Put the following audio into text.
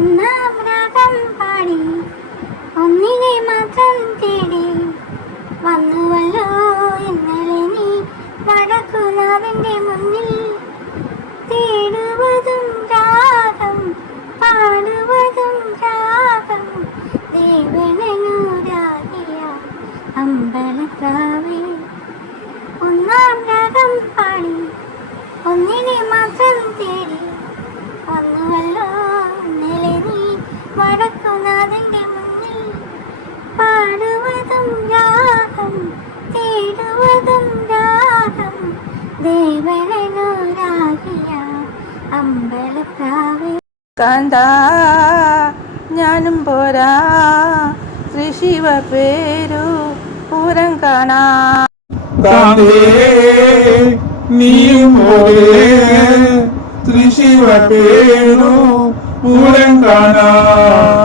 ഒന്നാം രാഗം പാടി. ഒന്നിനെ മാത്രം തേടി. വന്നുവല്ലോ ഇന്നലെ നീ വടക്കുനാവിന്റെ മുന്നിൽ. തേടുവതും രാഗം പാടുവതും രാഗം. ദേവനനുരാഗിയ അമ്പലക്കാവേ ഒന്നാം രാഗം പാടി. വടക്കുനാഥന്റെ മുന്നിൽ പാടുവതും രാഗം തേടുവതും രാഗം. ദേവനനുരാഗിയ അമ്പലപ്രാവേ കണ്ട ഞാനും പോരാ. ഋഷിവ പേരു പൂരം കാണാ. കാന്തേ നീയും പോരേ 불행가나?